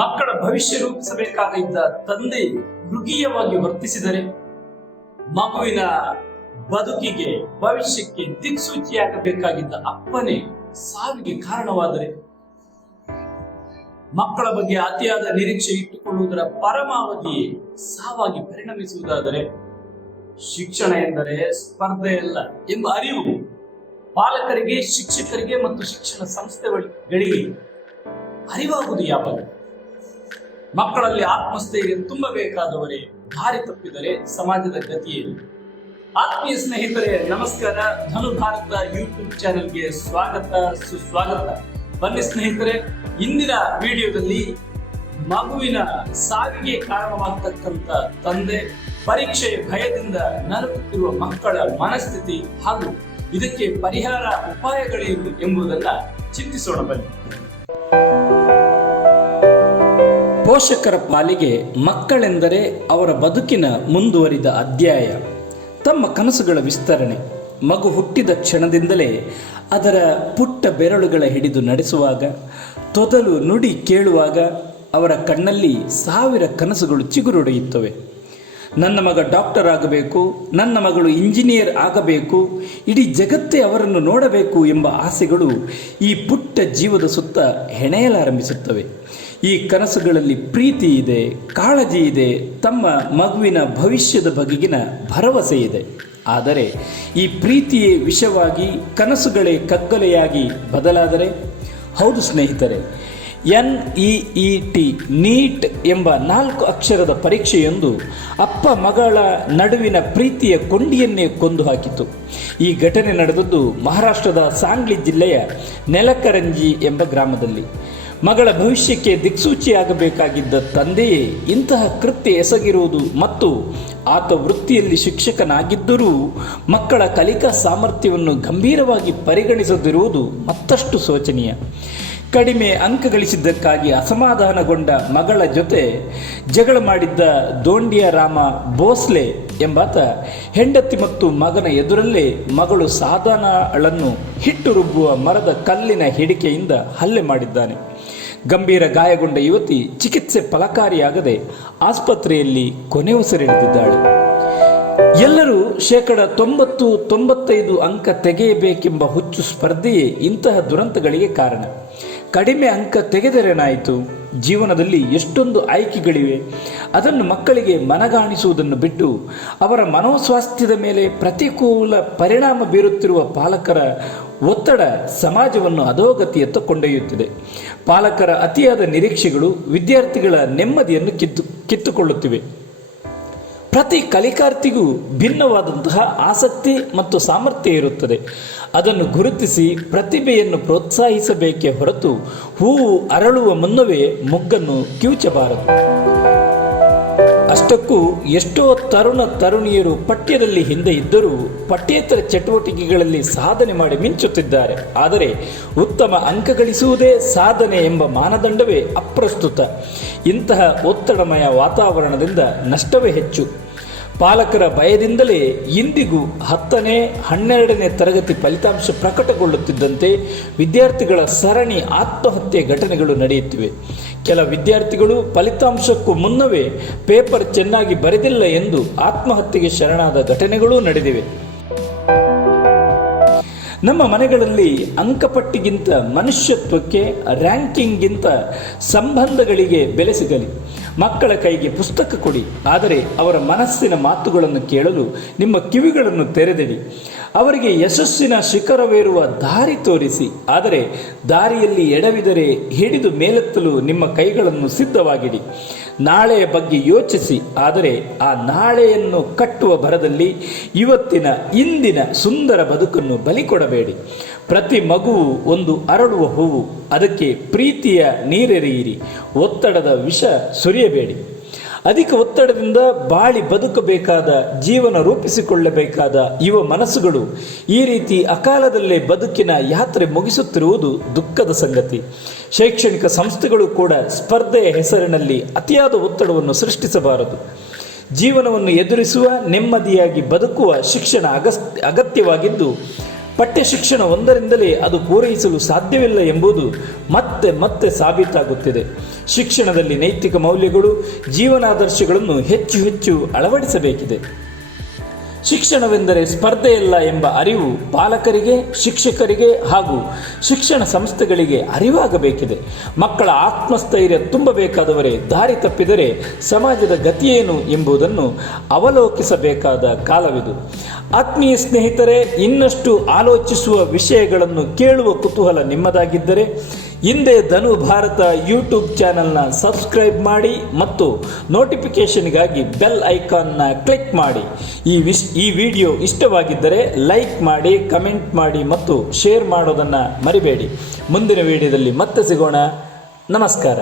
ಮಕ್ಕಳ ಭವಿಷ್ಯ ರೂಪಿಸಬೇಕಾದ ಇದ್ದ ತಂದೆ ಮೃಗೀಯವಾಗಿ ವರ್ತಿಸಿದರೆ, ಮಗುವಿನ ಬದುಕಿಗೆ ಭವಿಷ್ಯಕ್ಕೆ ದಿಕ್ಸೂಚಿಯಾಗಬೇಕಾಗಿದ್ದ ಅಪ್ಪನೇ ಸಾವಿಗೆ ಕಾರಣವಾದರೆ, ಮಕ್ಕಳ ಬಗ್ಗೆ ಅತಿಯಾದ ನಿರೀಕ್ಷೆ ಇಟ್ಟುಕೊಳ್ಳುವುದರ ಪರಮಾವಧಿಯೇ ಸಾವಾಗಿ ಪರಿಣಮಿಸುವುದಾದರೆ, ಶಿಕ್ಷಣ ಎಂದರೆ ಸ್ಪರ್ಧೆಯಲ್ಲ ಎಂಬ ಅರಿವು ಪಾಲಕರಿಗೆ, ಶಿಕ್ಷಕರಿಗೆ ಮತ್ತು ಶಿಕ್ಷಣ ಸಂಸ್ಥೆಗಳಿಗೆ ಅರಿವಾಗುವುದು ಯಾವಾಗ? ಮಕ್ಕಳಲ್ಲಿ ಆತ್ಮಸ್ಥೈರ್ಯ ತುಂಬಬೇಕಾದವರೇ ದಾರಿ ತಪ್ಪಿದರೆ ಸಮಾಜದ ಗತಿಯಲ್ಲಿ. ಆತ್ಮೀಯ ಸ್ನೇಹಿತರೆ, ನಮಸ್ಕಾರ. ಧನು ಭಾರತ ಯೂಟ್ಯೂಬ್ ಚಾನೆಲ್ಗೆ ಸ್ವಾಗತ, ಸುಸ್ವಾಗತ. ಬನ್ನಿ ಸ್ನೇಹಿತರೆ, ಇಂದಿನ ವಿಡಿಯೋದಲ್ಲಿ ಮಗುವಿನ ಸಾವಿಗೆ ಕಾರಣವಾಗತಕ್ಕಂತ ತಂದೆ, ಪರೀಕ್ಷೆಯ ಭಯದಿಂದ ನರಳುತ್ತಿರುವ ಮಕ್ಕಳ ಮನಸ್ಥಿತಿ ಹಾಗೂ ಇದಕ್ಕೆ ಪರಿಹಾರ ಉಪಾಯಗಳೇನು ಎಂಬುದನ್ನ ಚಿಂತಿಸೋಣ ಬನ್ನಿ. ಪೋಷಕರ ಪಾಲಿಗೆ ಮಕ್ಕಳೆಂದರೆ ಅವರ ಬದುಕಿನ ಮುಂದುವರಿದ ಅಧ್ಯಾಯ, ತಮ್ಮ ಕನಸುಗಳ ವಿಸ್ತರಣೆ. ಮಗು ಹುಟ್ಟಿದ ಕ್ಷಣದಿಂದಲೇ ಅದರ ಪುಟ್ಟ ಬೆರಳುಗಳ ಹಿಡಿದು ನಡೆಸುವಾಗ, ತೊದಲು ನುಡಿ ಕೇಳುವಾಗ ಅವರ ಕಣ್ಣಲ್ಲಿ ಸಾವಿರ ಕನಸುಗಳು ಚಿಗುರೊಡೆಯುತ್ತವೆ. ನನ್ನ ಮಗ ಡಾಕ್ಟರ್ ಆಗಬೇಕು, ನನ್ನ ಮಗಳು ಇಂಜಿನಿಯರ್ ಆಗಬೇಕು, ಇಡೀ ಜಗತ್ತೇ ಅವರನ್ನು ನೋಡಬೇಕು ಎಂಬ ಆಸೆಗಳು ಈ ಪುಟ್ಟ ಜೀವದ ಸುತ್ತ ಹೆಣೆಯಲಾರಂಭಿಸುತ್ತವೆ. ಈ ಕನಸುಗಳಲ್ಲಿ ಪ್ರೀತಿ ಇದೆ, ಕಾಳಜಿ ಇದೆ, ತಮ್ಮ ಮಗುವಿನ ಭವಿಷ್ಯದ ಬಗೆಗಿನ ಭರವಸೆ ಇದೆ. ಆದರೆ ಈ ಪ್ರೀತಿಯೇ ವಿಷವಾಗಿ, ಕನಸುಗಳೇ ಕಗ್ಗಲೆಯಾಗಿ ಬದಲಾದರೆ? ಹೌದು ಸ್ನೇಹಿತರೆ, NEET ನೀಟ್ ಎಂಬ 4 ಅಕ್ಷರದ ಪರೀಕ್ಷೆಯೊಂದು ಅಪ್ಪ ಮಗಳ ನಡುವಿನ ಪ್ರೀತಿಯ ಕೊಂಡಿಯನ್ನೇ ಕೊಂದು ಹಾಕಿತು. ಈ ಘಟನೆ ನಡೆದದ್ದು ಮಹಾರಾಷ್ಟ್ರದ ಸಾಂಗ್ಲಿ ಜಿಲ್ಲೆಯ ನೆಲಕರಂಜಿ ಎಂಬ ಗ್ರಾಮದಲ್ಲಿ. ಮಗಳ ಭವಿಷ್ಯಕ್ಕೆ ದಿಕ್ಸೂಚಿಯಾಗಬೇಕಾಗಿದ್ದ ತಂದೆಯೇ ಇಂತಹ ಕೃತ್ಯ ಎಸಗಿರುವುದು ಮತ್ತು ಆತ ವೃತ್ತಿಯಲ್ಲಿ ಶಿಕ್ಷಕನಾಗಿದ್ದರೂ ಮಕ್ಕಳ ಕಲಿಕಾ ಸಾಮರ್ಥ್ಯವನ್ನು ಗಂಭೀರವಾಗಿ ಪರಿಗಣಿಸದಿರುವುದು ಮತ್ತಷ್ಟು ಶೋಚನೀಯ. ಕಡಿಮೆ ಅಂಕ ಗಳಿಸಿದ್ದಕ್ಕಾಗಿ ಅಸಮಾಧಾನಗೊಂಡ ಮಗಳ ಜೊತೆ ಜಗಳ ಮಾಡಿದ್ದ ದೋಂಡಿಯ ರಾಮ ಭೋಸ್ಲೆ ಎಂಬಾತ ಹೆಂಡತಿ ಮತ್ತು ಮಗನ ಎದುರಲ್ಲೇ ಮಗಳು ಸಾಧನಳನ್ನು ಹಿಟ್ಟು ರುಬ್ಬುವ ಮರದ ಕಲ್ಲಿನ ಹಿಡಿಕೆಯಿಂದ ಹಲ್ಲೆ ಮಾಡಿದ್ದಾನೆ. ಗಂಭೀರ ಗಾಯಗೊಂಡ ಯುವತಿ ಚಿಕಿತ್ಸೆ ಫಲಕಾರಿಯಾಗದೆ ಆಸ್ಪತ್ರೆಯಲ್ಲಿ ಕೊನೆ ಉಸಿರೆಳೆದಿದ್ದಾಳೆ. ಎಲ್ಲರೂ 90-95 ಅಂಕ ತೆಗೆಯಬೇಕೆಂಬ ಹುಚ್ಚು ಸ್ಪರ್ಧೆಯೇ ಇಂತಹ ದುರಂತಗಳಿಗೆ ಕಾರಣ. ಕಡಿಮೆ ಅಂಕ ತೆಗೆದರೇನಾಯಿತು? ಜೀವನದಲ್ಲಿ ಎಷ್ಟೊಂದು ಆಯ್ಕೆಗಳಿವೆ. ಅದನ್ನು ಮಕ್ಕಳಿಗೆ ಮನಗಾಣಿಸುವುದನ್ನು ಬಿಟ್ಟು ಅವರ ಮನೋಸ್ವಾಸ್ಥ್ಯದ ಮೇಲೆ ಪ್ರತಿಕೂಲ ಪರಿಣಾಮ ಬೀರುತ್ತಿರುವ ಪಾಲಕರ ಒತ್ತಡ ಸಮಾಜವನ್ನು ಅಧೋಗತಿಯತ್ತ ಕೊಂಡೊಯ್ಯುತ್ತಿದೆ. ಪಾಲಕರ ಅತಿಯಾದ ನಿರೀಕ್ಷೆಗಳು ವಿದ್ಯಾರ್ಥಿಗಳ ನೆಮ್ಮದಿಯನ್ನು ಕಿತ್ತುಕೊಳ್ಳುತ್ತಿವೆ. ಪ್ರತಿ ಕಲಿಕಾರ್ಥಿಗೂ ಭಿನ್ನವಾದಂತಹ ಆಸಕ್ತಿ ಮತ್ತು ಸಾಮರ್ಥ್ಯ ಇರುತ್ತದೆ. ಅದನ್ನು ಗುರುತಿಸಿ ಪ್ರತಿಭೆಯನ್ನು ಪ್ರೋತ್ಸಾಹಿಸಬೇಕೇ ಹೊರತು ಹೂವು ಅರಳುವ ಮುನ್ನವೇ ಮೊಗ್ಗನ್ನು ಕಿವುಚಬಾರದು. ಅಷ್ಟಕ್ಕೂ ಎಷ್ಟೋ ತರುಣಿಯರು ಪಠ್ಯದಲ್ಲಿ ಹಿಂದೆ ಇದ್ದರೂ ಪಠ್ಯೇತರ ಚಟುವಟಿಕೆಗಳಲ್ಲಿ ಸಾಧನೆ ಮಾಡಿ ಮಿಂಚುತ್ತಿದ್ದಾರೆ. ಆದರೆ ಉತ್ತಮ ಅಂಕ ಗಳಿಸುವುದೇ ಸಾಧನೆ ಎಂಬ ಮಾನದಂಡವೇ ಅಪ್ರಸ್ತುತ. ಇಂತಹ ಒತ್ತಡಮಯ ವಾತಾವರಣದಿಂದ ನಷ್ಟವೇ ಹೆಚ್ಚು. ಪಾಲಕರ ಭಯದಿಂದಲೇ ಇಂದಿಗೂ 10ನೇ 12ನೇ ತರಗತಿ ಫಲಿತಾಂಶ ಪ್ರಕಟಗೊಳ್ಳುತ್ತಿದ್ದಂತೆ ವಿದ್ಯಾರ್ಥಿಗಳ ಸರಣಿ ಆತ್ಮಹತ್ಯೆ ಘಟನೆಗಳು ನಡೆಯುತ್ತಿವೆ. ಕೆಲ ವಿದ್ಯಾರ್ಥಿಗಳು ಫಲಿತಾಂಶಕ್ಕೂ ಮುನ್ನವೇ ಪೇಪರ್ ಚೆನ್ನಾಗಿ ಬರೆದಿಲ್ಲ ಎಂದು ಆತ್ಮಹತ್ಯೆಗೆ ಶರಣಾದ ಘಟನೆಗಳೂ ನಡೆದಿವೆ. ನಮ್ಮ ಮನೆಗಳಲ್ಲಿ ಅಂಕಪಟ್ಟಿಗಿಂತ ಮನುಷ್ಯತ್ವಕ್ಕೆ, ರ್ಯಾಂಕಿಂಗ್ಗಿಂತ ಸಂಬಂಧಗಳಿಗೆ ಬೆಲೆ ಸಿಗಲಿ. ಮಕ್ಕಳ ಕೈಗೆ ಪುಸ್ತಕ ಕೊಡಿ, ಆದರೆ ಅವರ ಮನಸ್ಸಿನ ಮಾತುಗಳನ್ನು ಕೇಳಲು ನಿಮ್ಮ ಕಿವಿಗಳನ್ನು ತೆರೆದಿಡಿ. ಅವರಿಗೆ ಯಶಸ್ಸಿನ ಶಿಖರವೇರುವ ದಾರಿ ತೋರಿಸಿ, ಆದರೆ ದಾರಿಯಲ್ಲಿ ಎಡವಿದರೆ ಹಿಡಿದು ಮೇಲೆತ್ತಲು ನಿಮ್ಮ ಕೈಗಳನ್ನು ಸಿದ್ಧವಾಗಿಡಿ. ನಾಳೆಯ ಬಗ್ಗೆ ಯೋಚಿಸಿ, ಆದರೆ ಆ ನಾಳೆಯನ್ನು ಕಟ್ಟುವ ಭರದಲ್ಲಿ ಇಂದಿನ ಸುಂದರ ಬದುಕನ್ನು ಬಲಿ ಕೊಡಬೇಡಿ. ಪ್ರತಿ ಮಗುವು ಒಂದು ಅರಳುವ ಹೂವು, ಅದಕ್ಕೆ ಪ್ರೀತಿಯ ನೀರೆರೆಯಿರಿ, ಒತ್ತಡದ ವಿಷ ಸುರಿಯಬೇಡಿ. ಅಧಿಕ ಒತ್ತಡದಿಂದ ಬಾಳಿ ಬದುಕಬೇಕಾದ, ಜೀವನ ರೂಪಿಸಿಕೊಳ್ಳಬೇಕಾದ ಯುವ ಮನಸ್ಸುಗಳು ಈ ರೀತಿ ಅಕಾಲದಲ್ಲೇ ಬದುಕಿನ ಯಾತ್ರೆ ಮುಗಿಸುತ್ತಿರುವುದು ದುಃಖದ ಸಂಗತಿ. ಶೈಕ್ಷಣಿಕ ಸಂಸ್ಥೆಗಳು ಕೂಡ ಸ್ಪರ್ಧೆಯ ಹೆಸರಿನಲ್ಲಿ ಅತಿಯಾದ ಒತ್ತಡವನ್ನು ಸೃಷ್ಟಿಸಬಾರದು. ಜೀವನವನ್ನು ಎದುರಿಸುವ, ನೆಮ್ಮದಿಯಾಗಿ ಬದುಕುವ ಶಿಕ್ಷಣ ಅಗತ್ಯವಾಗಿದ್ದು, ಪಠ್ಯ ಶಿಕ್ಷಣ ಒಂದರಿಂದಲೇ ಅದು ಪೂರೈಸಲು ಸಾಧ್ಯವಿಲ್ಲ ಎಂಬುದು ಮತ್ತೆ ಮತ್ತೆ ಸಾಬೀತಾಗುತ್ತಿದೆ. ಶಿಕ್ಷಣದಲ್ಲಿ ನೈತಿಕ ಮೌಲ್ಯಗಳು, ಜೀವನಾದರ್ಶಗಳನ್ನು ಹೆಚ್ಚು ಹೆಚ್ಚು ಅಳವಡಿಸಬೇಕಿದೆ. ಶಿಕ್ಷಣವೆಂದರೆ ಸ್ಪರ್ಧೆಯಲ್ಲ ಎಂಬ ಅರಿವು ಪಾಲಕರಿಗೆ, ಶಿಕ್ಷಕರಿಗೆ ಹಾಗೂ ಶಿಕ್ಷಣ ಸಂಸ್ಥೆಗಳಿಗೆ ಅರಿವಾಗಬೇಕಿದೆ. ಮಕ್ಕಳ ಆತ್ಮಸ್ಥೈರ್ಯ ತುಂಬಬೇಕಾದವರೇ ದಾರಿ ತಪ್ಪಿದರೆ ಸಮಾಜದ ಗತಿಯೇನು ಎಂಬುದನ್ನು ಅವಲೋಕಿಸಬೇಕಾದ ಕಾಲವಿದು. ಆತ್ಮೀಯ ಸ್ನೇಹಿತರೆ, ಇನ್ನಷ್ಟು ಆಲೋಚಿಸುವ ವಿಷಯಗಳನ್ನು ಕೇಳುವ ಕುತೂಹಲ ನಿಮ್ಮದಾಗಿದ್ದರೆ ಹಿಂದೆ ಧನು ಭಾರತ ಯೂಟ್ಯೂಬ್ ಚಾನೆಲ್ನ ಸಬ್ಸ್ಕ್ರೈಬ್ ಮಾಡಿ ಮತ್ತು ನೋಟಿಫಿಕೇಷನ್ಗಾಗಿ ಬೆಲ್ ಐಕಾನ್ನ ಕ್ಲಿಕ್ ಮಾಡಿ. ಈ ವಿಡಿಯೋ ಇಷ್ಟವಾಗಿದ್ದರೆ ಲೈಕ್ ಮಾಡಿ, ಕಮೆಂಟ್ ಮಾಡಿ ಮತ್ತು ಶೇರ್ ಮಾಡೋದನ್ನು ಮರಿಬೇಡಿ. ಮುಂದಿನ ವಿಡಿಯೋದಲ್ಲಿ ಮತ್ತೆ ಸಿಗೋಣ. ನಮಸ್ಕಾರ.